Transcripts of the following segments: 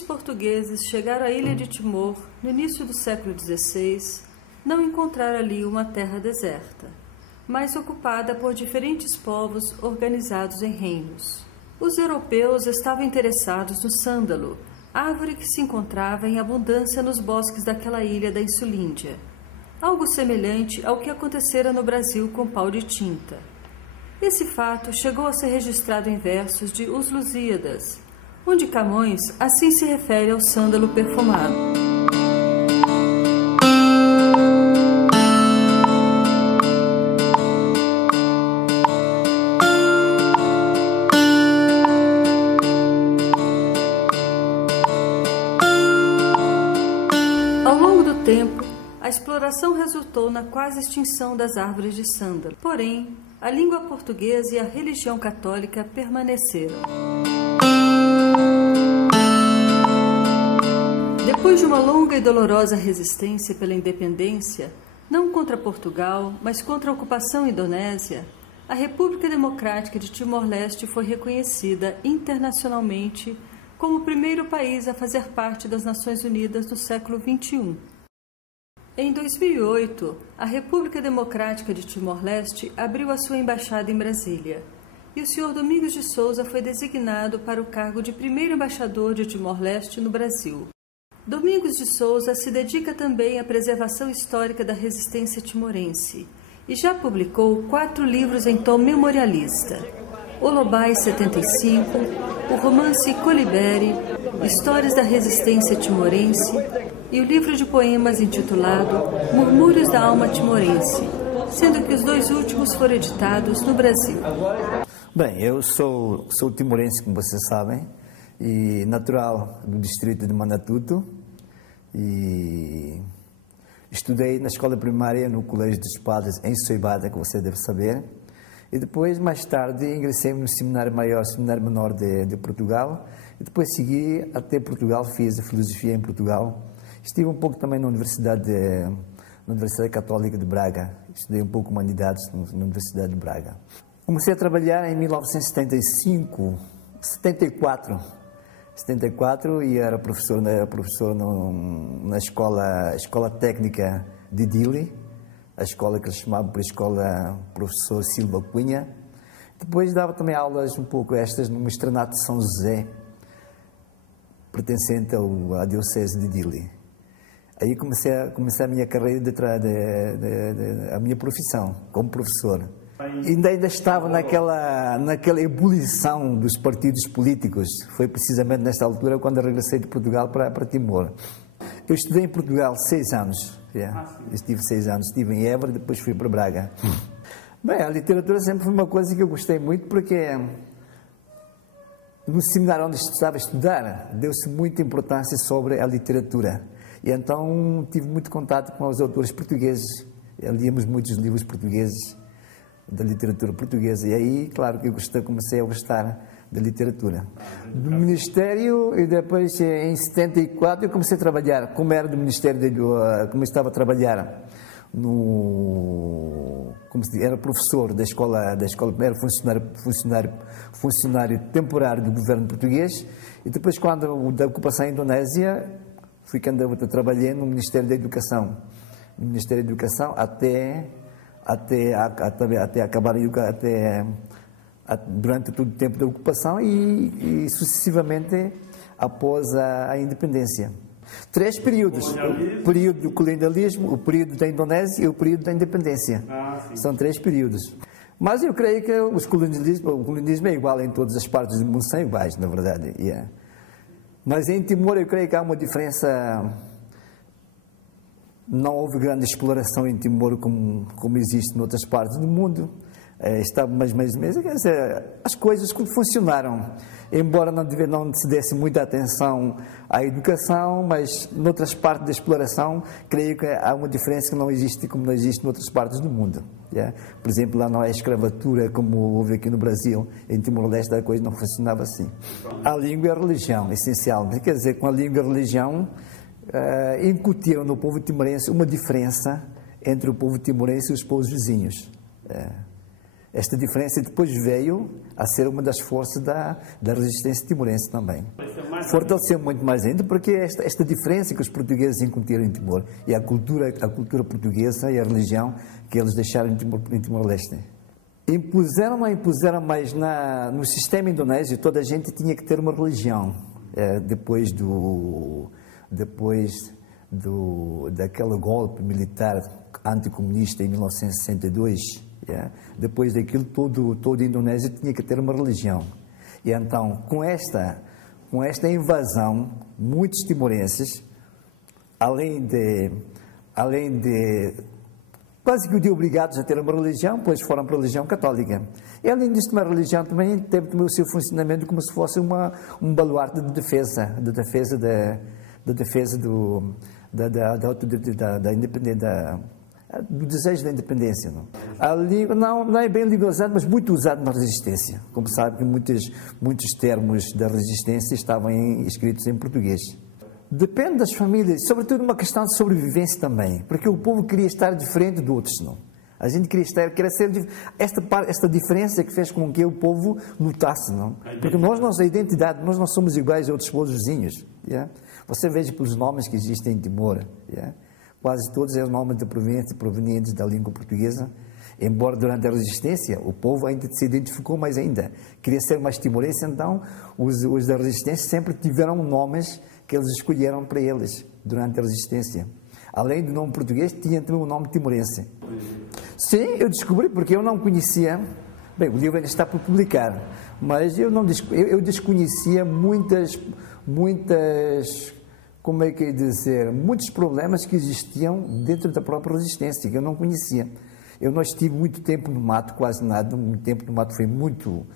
imigrantes portugueses chegaram à ilha de Timor no início do século XVI, não encontraram ali uma terra deserta, mas ocupada por diferentes povos organizados em reinos. Os europeus estavam interessados no sândalo, árvore que se encontrava em abundância nos bosques daquela ilha da Insulíndia, algo semelhante ao que acontecera no Brasil com pau de tinta. Esse fato chegou a ser registrado em versos de Os Lusíadas, onde Camões assim se refere ao sândalo perfumado. Ao longo do tempo, a exploração resultou na quase extinção das árvores de sândalo. Porém, a língua portuguesa e a religião católica permaneceram. Depois de uma longa e dolorosa resistência pela independência, não contra Portugal, mas contra a ocupação indonésia, a República Democrática de Timor-Leste foi reconhecida internacionalmente como o primeiro país a fazer parte das Nações Unidas no século XXI. Em 2008, a República Democrática de Timor-Leste abriu a sua embaixada em Brasília, e o Sr. Domingos de Souza foi designado para o cargo de primeiro embaixador de Timor-Leste no Brasil. Domingos de Souza se dedica também à preservação histórica da resistência timorense e já publicou 4 livros em tom memorialista: Olobai 75, o romance Colibere, Histórias da Resistência Timorense e o livro de poemas intitulado Murmúrios da Alma Timorense, sendo que os 2 últimos foram editados no Brasil. Bem, eu sou timorense, como vocês sabem, e natural do distrito de Manatuto, e estudei na escola primária no Colégio dos Padres em Soibada, que você deve saber, e depois, mais tarde, ingressei no Seminário Maior, Seminário Menor de Portugal, e depois segui até Portugal, fiz a filosofia em Portugal. Estive um pouco também na Universidade Católica de Braga, estudei um pouco humanidades na Universidade de Braga. Comecei a trabalhar em 1974 e era professor na escola técnica de Dili, a escola que eles chamavam por escola Professor Silva Cunha. Depois dava também aulas um pouco estas no Externato de São José, pertencente à Diocese de Dili. Aí comecei a minha carreira, a minha profissão como professor. Ainda estava naquela ebulição dos partidos políticos. Foi precisamente nesta altura quando eu regressei de Portugal para Timor. Eu estudei em Portugal 6 anos. Estive 6 anos. Estive em Évora, depois fui para Braga. Bem, a literatura sempre foi uma coisa que eu gostei muito, porque no seminário onde estava a estudar, deu-se muita importância sobre a literatura. E então tive muito contato com os autores portugueses. Líamos muitos livros portugueses, da literatura portuguesa. E aí, claro que eu comecei a gostar da literatura. Do Ministério, e depois em 74 eu comecei a trabalhar, como era do Ministério, como estava a trabalhar era professor da escola, era funcionário temporário do governo português, e depois, quando da ocupação indonésia, trabalhei no Ministério da Educação. No Ministério da Educação até acabar durante todo o tempo da ocupação e sucessivamente após a independência. 3 períodos: o período do colonialismo, o período da Indonésia e o período da independência. São 3 períodos. Mas eu creio que o colonialismo é igual em todas as partes do mundo, são iguais, na verdade. Mas em Timor eu creio que há uma diferença. Não houve grande exploração em Timor como existe em outras partes do mundo. Mas quer dizer, as coisas funcionaram. Embora não se desse muita atenção à educação, mas noutras partes da exploração, creio que há uma diferença que não existe como não existe em outras partes do mundo. Por exemplo, lá não há escravatura como houve aqui no Brasil. Em Timor-Leste a coisa não funcionava assim. A língua e a religião, essencial. Quer dizer, com a língua e a religião, incutiram no povo timorense uma diferença entre o povo timorense e os povos vizinhos. Esta diferença depois veio a ser uma das forças da resistência timorense também. Fortaleceu muito mais ainda, porque esta diferença que os portugueses incutiram em Timor, e a cultura portuguesa e a religião que eles deixaram em Timor-Leste. Impuseram mais no sistema indonésio, toda a gente tinha que ter uma religião. Depois daquele golpe militar anticomunista em 1962, depois daquilo toda a Indonésia tinha que ter uma religião. E então, com esta invasão, muitos timorenses, além de quase que obrigados a ter uma religião, pois foram para a religião católica. E além disso, uma religião também teve o seu funcionamento como se fosse um baluarte de defesa da independência, do desejo da independência. A língua não é bem língua usada, mas muito usada na resistência. Como sabe que muitos termos da resistência estavam escritos em português. Depende das famílias, sobretudo uma questão de sobrevivência também, porque o povo queria estar diferente do outro, não. A gente queria ser esta diferença que fez com que o povo lutasse, não? Porque nossa identidade, nós não somos iguais a outros povos vizinhos. Yeah? Você veja pelos nomes que existem em Timor, yeah? Quase todos são nomes provenientes da língua portuguesa, embora durante a resistência o povo ainda se identificou mais ainda. Queria ser mais timorense, então os da resistência sempre tiveram nomes que eles escolheram para eles durante a resistência. Além do nome português, tinha também o nome timorense. Sim, eu descobri, porque eu não conhecia. Bem, o livro ainda está por publicar, mas eu desconhecia muitos problemas que existiam dentro da própria resistência, que eu não conhecia. Eu não estive muito tempo no mato, quase nada. Muito tempo no mato foi muito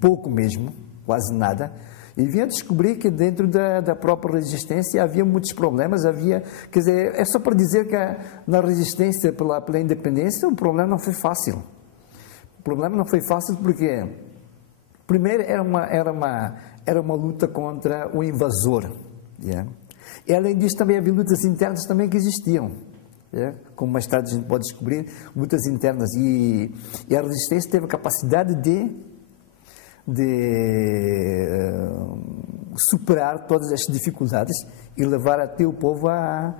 pouco mesmo, quase nada. E vinha descobrir que dentro da própria resistência havia muitos problemas, quer dizer, é só para dizer que na resistência pela independência o problema não foi fácil. O problema não foi fácil porque, primeiro, era uma luta contra o invasor. Yeah? E além disso também havia lutas internas também que existiam. Yeah? Como mais tarde a gente pode descobrir, lutas internas. E a resistência teve a capacidade de superar todas estas dificuldades e levar até o povo a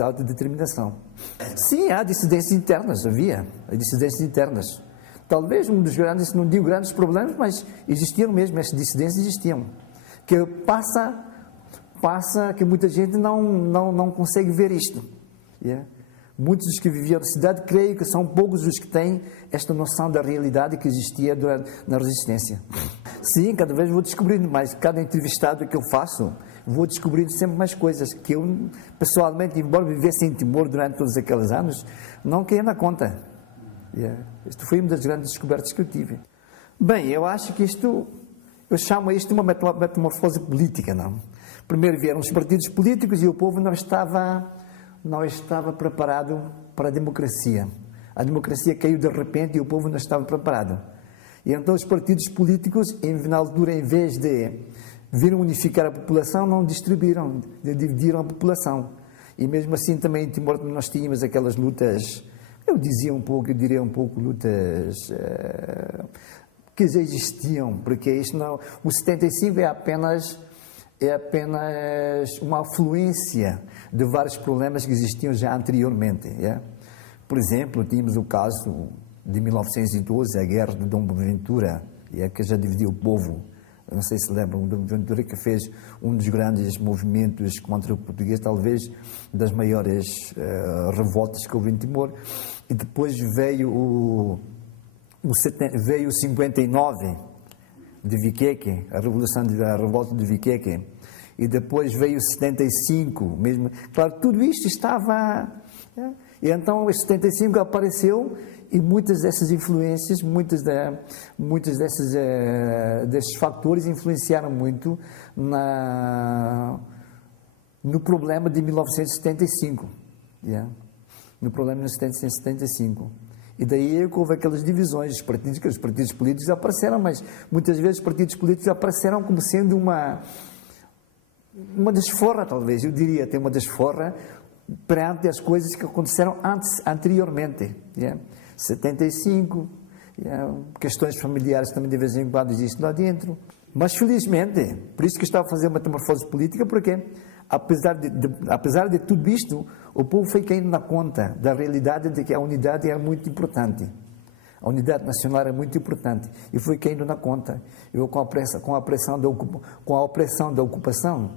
autodeterminação. Sim, há dissidências internas, havia dissidências internas. Talvez um dos grandes, não digo grandes problemas, mas existiam mesmo, estas dissidências existiam. Que passa que muita gente não consegue ver isto. Yeah? Muitos dos que viviam na cidade, creio que são poucos os que têm esta noção da realidade que existia na resistência. Sim, cada vez vou descobrindo mais. Cada entrevistado que eu faço, vou descobrindo sempre mais coisas que eu, pessoalmente, embora vivesse em Timor durante todos aqueles anos, não caía na conta. Yeah. Isto foi uma das grandes descobertas que eu tive. Bem, eu acho que eu chamo isto de uma metamorfose política, não? Primeiro vieram os partidos políticos e o povo não estava preparado para a democracia. A democracia caiu de repente e o povo não estava preparado. E então os partidos políticos, na altura, em vez de vir unificar a população, não dividiram a população. E mesmo assim também em Timor nós tínhamos aquelas lutas, eu diria um pouco lutas que já existiam, porque isto não, o 75 é apenas uma afluência de vários problemas que existiam já anteriormente. Yeah? Por exemplo, tínhamos o caso de 1912, a guerra de Dom Boaventura, que já dividiu o povo. Eu não sei se lembram, Dom Boaventura que fez um dos grandes movimentos contra o português, talvez das maiores revoltas que houve em Timor. E depois veio o 59 de Viqueque, a revolta de Viqueque, e depois veio o 75, mesmo. Claro, tudo isto estava. E então o 75 apareceu e muitas dessas influências, desses fatores influenciaram muito no problema de 1975. Yeah? No problema de 1975. E daí que houve aquelas divisões, os partidos políticos apareceram, mas muitas vezes os partidos políticos apareceram como sendo uma desforra, talvez, eu diria, até uma desforra perante as coisas que aconteceram anteriormente. Yeah? 75, questões familiares também de vez em quando existem lá dentro. Mas felizmente, por isso que estava a fazer uma metamorfose política, porque apesar de tudo isto, o povo foi caindo na conta da realidade de que a unidade era muito importante. A unidade nacional era muito importante e foi caindo na conta. Eu, com a opressão da ocupação,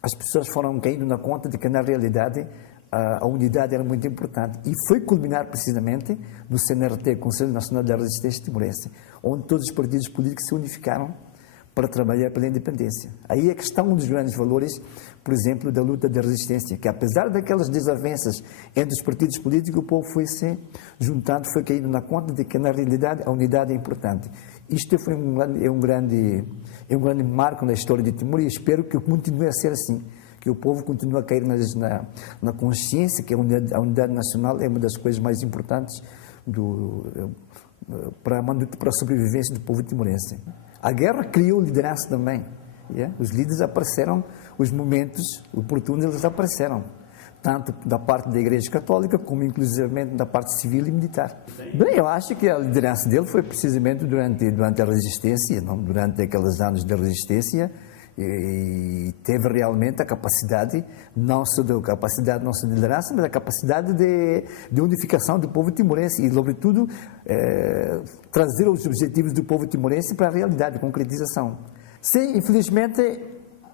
as pessoas foram caindo na conta de que, na realidade, a unidade era muito importante. E foi culminar precisamente no CNRT, Conselho Nacional da Resistência Timorense, onde todos os partidos políticos se unificaram para trabalhar pela independência. Aí é que está um dos grandes valores, por exemplo, da luta da resistência, que apesar daquelas desavenças entre os partidos políticos, o povo foi se juntando, foi caindo na conta de que, na realidade, a unidade é importante. Isto foi um grande marco na história de Timor e espero que continue a ser assim, que o povo continue a cair na consciência que a unidade nacional é uma das coisas mais importantes para a sobrevivência do povo timorense. A guerra criou liderança também. Os líderes apareceram, os momentos oportunos eles apareceram, tanto da parte da Igreja Católica, como inclusivamente da parte civil e militar. Bem, eu acho que a liderança dele foi precisamente durante a resistência, durante aqueles anos de resistência, e teve realmente a capacidade, não só de liderança, mas a capacidade de unificação do povo timorense e, sobretudo, trazer os objetivos do povo timorense para a realidade, a concretização. Sim, infelizmente,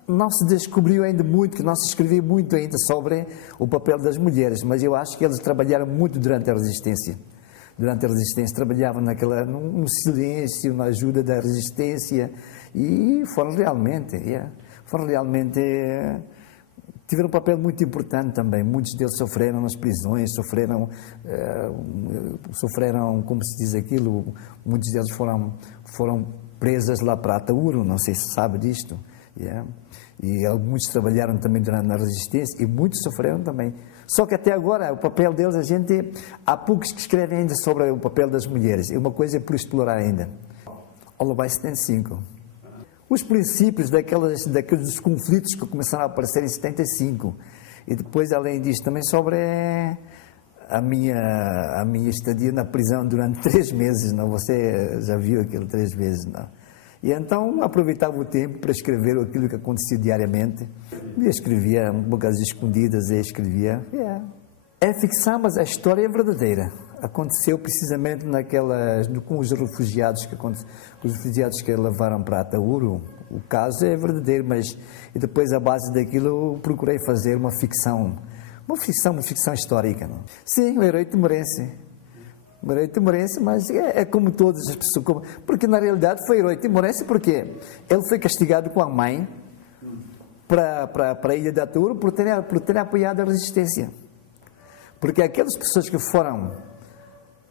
não se descobriu ainda muito, que não se escreveu muito ainda sobre o papel das mulheres, mas eu acho que eles trabalharam muito durante a resistência. Durante a resistência, trabalhavam no silêncio, na ajuda da resistência, e foram realmente, tiveram um papel muito importante também. Muitos deles sofreram nas prisões, sofreram, como se diz aquilo, muitos deles foram presos lá para Ataúro, não sei se sabe disto, e muitos trabalharam também na resistência, e muitos sofreram também. Só que até agora, o papel deles, há poucos que escrevem ainda sobre o papel das mulheres, é uma coisa por explorar ainda. Olubai 75. Os princípios daqueles conflitos que começaram a aparecer em 75. E depois, além disso, também sobre a minha estadia na prisão durante 3 meses. Não? Você já viu aquilo 3 vezes, não? E então aproveitava o tempo para escrever aquilo que acontecia diariamente. E escrevia um pouco às escondidas, e escrevia. É ficção, mas a história é verdadeira. Aconteceu precisamente com os refugiados que levaram para Ataúro. O caso é verdadeiro, mas e depois, à base daquilo, eu procurei fazer uma ficção histórica. Não? Sim, o herói timorense. O herói timorense, mas é como todas as pessoas. Porque na realidade foi herói timorense porque ele foi castigado com a mãe para a ilha de Ataúro por ter apoiado a resistência. Porque aquelas pessoas que foram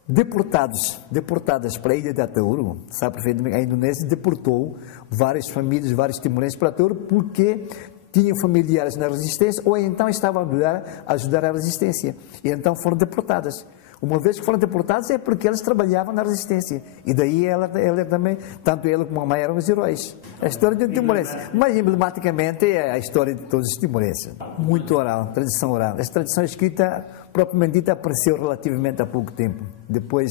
deportadas para a ilha de Ataúro, sabe perfeitamente, a Indonésia deportou várias famílias, vários timorenses para Ataúro porque tinham familiares na resistência ou então estavam a ajudar a resistência. E então foram deportadas. Uma vez que foram deportados é porque eles trabalhavam na resistência. E daí ela também, tanto ele como a mãe eram os heróis. A história de um timorense. Mas emblematicamente é a história de todos os timorenses. Muito oral, tradição oral. Essa tradição escrita, propriamente dita, apareceu relativamente há pouco tempo. Depois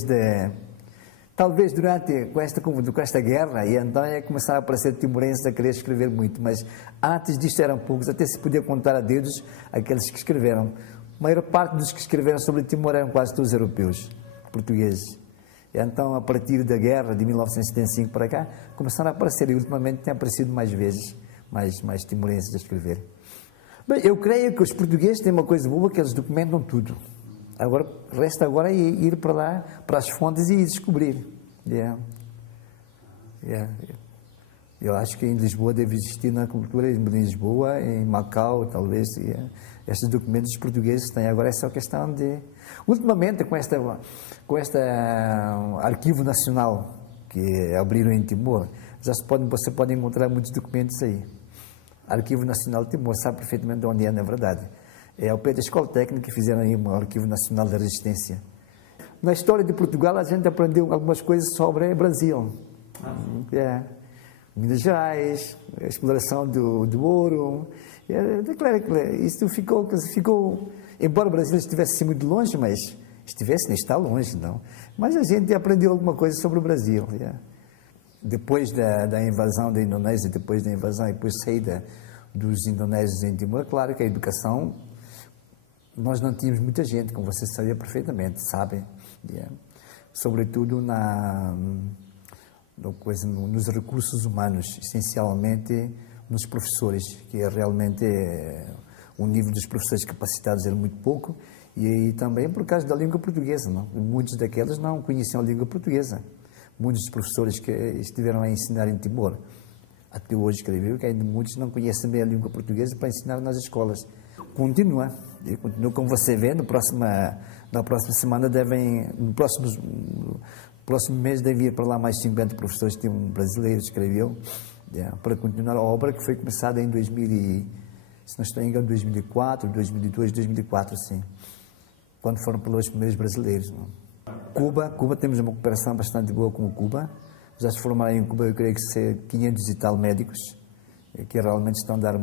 talvez com esta guerra, e então começaram a aparecer timorenses a querer escrever muito. Mas antes disto eram poucos, até se podia contar a dedos aqueles que escreveram. A maior parte dos que escreveram sobre Timor eram quase todos europeus, portugueses. E então, a partir da guerra de 1975 para cá, começaram a aparecer, e ultimamente têm aparecido mais vezes, mais timorenses a escrever. Bem, eu creio que os portugueses têm uma coisa boa, que eles documentam tudo. Agora, resta agora ir para lá, para as fontes e descobrir. Eu acho que em Lisboa deve existir, na cultura em Lisboa, em Macau, talvez, estes documentos portugueses têm. Agora é só questão de... Ultimamente, com este Arquivo Nacional que abriram em Timor, você pode encontrar muitos documentos aí. Arquivo Nacional de Timor, sabe perfeitamente onde é, na verdade. É ao pé da Escola Técnica que fizeram aí um Arquivo Nacional da Resistência. Na história de Portugal, a gente aprendeu algumas coisas sobre o Brasil. Minas Gerais, a exploração do ouro. Claro, isso ficou, embora o Brasil estivesse muito longe, mas estivesse, nem está longe, não. Mas a gente aprendeu alguma coisa sobre o Brasil. Depois da invasão da Indonésia, depois da invasão e depois saída dos indonésios em Timor, claro que a educação, nós não tínhamos muita gente, como você sabia perfeitamente, sabe? Sobretudo nos recursos humanos, essencialmente nos professores, que realmente o nível dos professores capacitados era muito pouco, e também por causa da língua portuguesa. Não? Muitos daqueles não conheciam a língua portuguesa. Muitos dos professores que estiveram a ensinar em Timor, até hoje, creio eu, que ainda muitos não conhecem bem a língua portuguesa para ensinar nas escolas. Continua, como você vê, na próxima semana no próximo mês devia ir para lá mais 50 professores, tem um brasileiro, escreveu, para continuar a obra que foi começada em 2000, se não estou engano, 2004, 2002, 2004, sim, quando foram pelos primeiros brasileiros. Não? Cuba temos uma cooperação bastante boa com Cuba. Já se formaram em Cuba, eu creio que ser 500 e tal médicos, que realmente estão a dar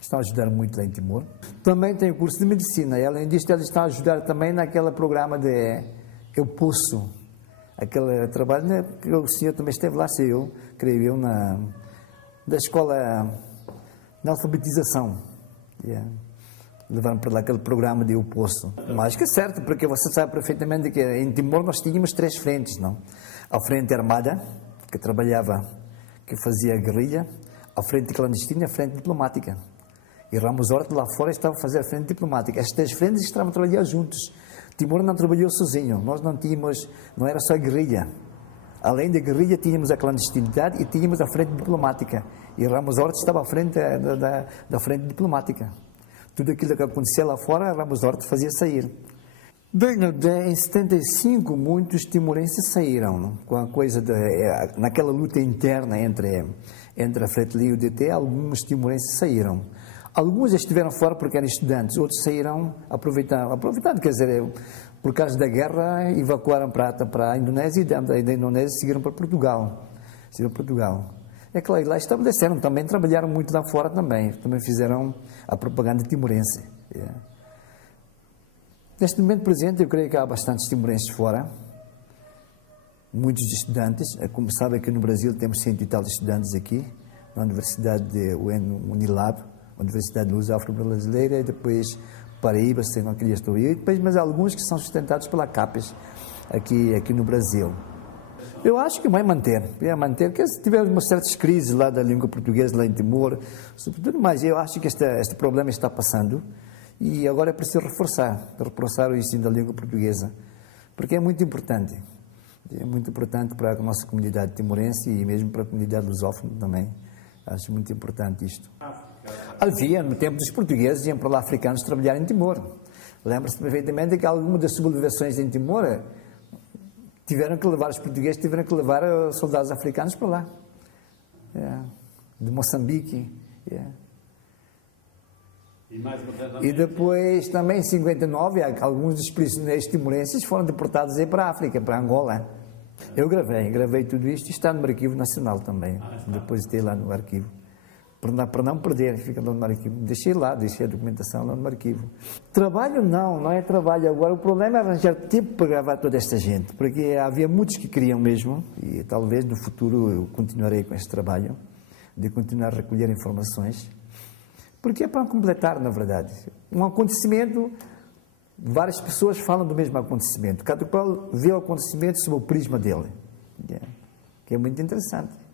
estão a ajudar muito lá em Timor. Também tem o curso de medicina, e além disto, eles estão a ajudar também naquele programa de Eu Poço, aquele trabalho, né, que o senhor também esteve lá, creio eu, da escola de alfabetização. Levaram para lá aquele programa de Eu Poço. Mas que é certo, porque você sabe perfeitamente que em Timor nós tínhamos 3 frentes, não? A frente armada, que trabalhava, que fazia guerrilha, a frente clandestina e a frente diplomática. E Ramos Horta lá fora estava a fazer a frente diplomática. As 3 frentes estavam a trabalhar juntos. Timor não trabalhou sozinho. Nós não era só a guerrilha. Além da guerrilha, tínhamos a clandestinidade e tínhamos a frente diplomática. E Ramos Horta estava à frente da frente diplomática. Tudo aquilo que acontecia lá fora, Ramos Horta fazia sair. Bem, em 75, muitos timorenses saíram, não? Com a coisa naquela luta interna entre a Frente e o DT, alguns timorenses saíram. Alguns estiveram fora porque eram estudantes, outros saíram aproveitando, quer dizer, por causa da guerra, evacuaram para a Indonésia e da Indonésia seguiram para Portugal. É claro, lá estabeleceram também, trabalharam muito lá fora também fizeram a propaganda timorense. Neste momento presente, eu creio que há bastantes timorenses fora, muitos estudantes. Como sabem, aqui no Brasil temos 100 e tal estudantes aqui, na Universidade de Unilab, Universidade de Lusófona-Brasileira, e depois Paraíba, se não queria estar aí, mas há alguns que são sustentados pela CAPES, aqui no Brasil. Eu acho que vai manter, porque se tivermos certas crises lá da língua portuguesa, lá em Timor, sobretudo, mas eu acho que este problema está passando e agora é preciso reforçar o ensino da língua portuguesa, porque é muito importante para a nossa comunidade timorense e mesmo para a comunidade lusófona também. Acho muito importante isto. Havia, no tempo dos portugueses, iam para lá africanos trabalhar em Timor. Lembra-se perfeitamente que algumas das sublevações em Timor os portugueses tiveram que levar soldados africanos para lá. De Moçambique. E depois, também em 59, alguns dos prisioneiros timorenses foram deportados aí para a África, para Angola. Eu gravei tudo isto e está no arquivo nacional também. Depois de ter lá no arquivo. Para não perder, fica lá no arquivo. Deixei a documentação lá no arquivo. Trabalho não é trabalho. Agora o problema é arranjar tempo para gravar toda esta gente, porque havia muitos que queriam mesmo, e talvez no futuro eu continuarei com este trabalho, de continuar a recolher informações, porque é para completar, na verdade. Um acontecimento, várias pessoas falam do mesmo acontecimento, cada qual vê o acontecimento sob o prisma dele, que é muito interessante.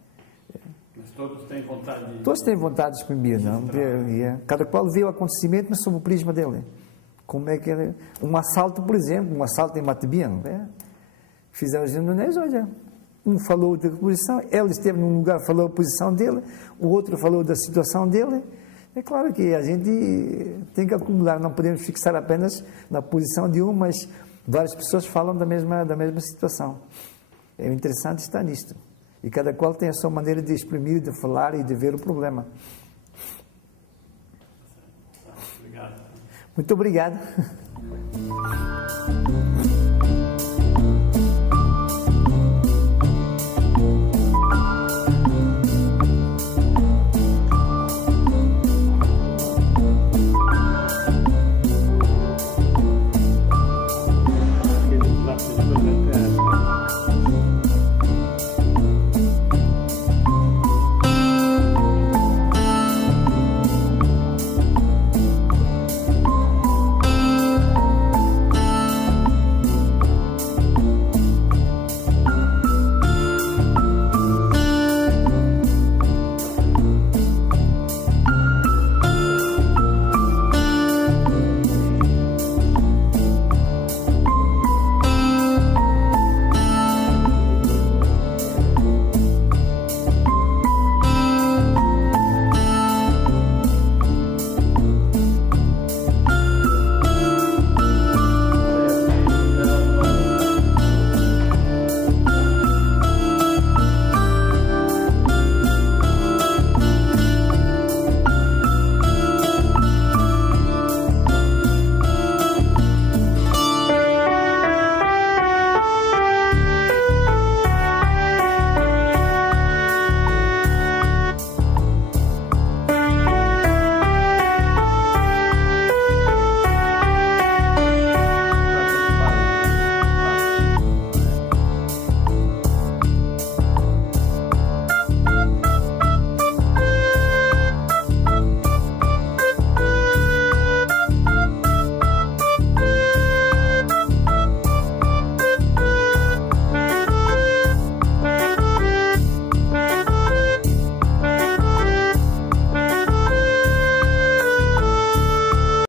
Mas todos têm vontade de... Todos têm vontade de exprimir, não? Cada qual vê o acontecimento, mas sob o prisma dele. Como é que era? Um assalto, por exemplo, em Matibian, fizeram os indonésios, olha, um falou da posição, ele esteve num lugar, falou a posição dele, o outro falou da situação dele. É claro que a gente tem que acumular, não podemos fixar apenas na posição de um, mas várias pessoas falam da mesma situação. É interessante estar nisto. E cada qual tem a sua maneira de exprimir, de falar e de ver o problema. Obrigado. Muito obrigado.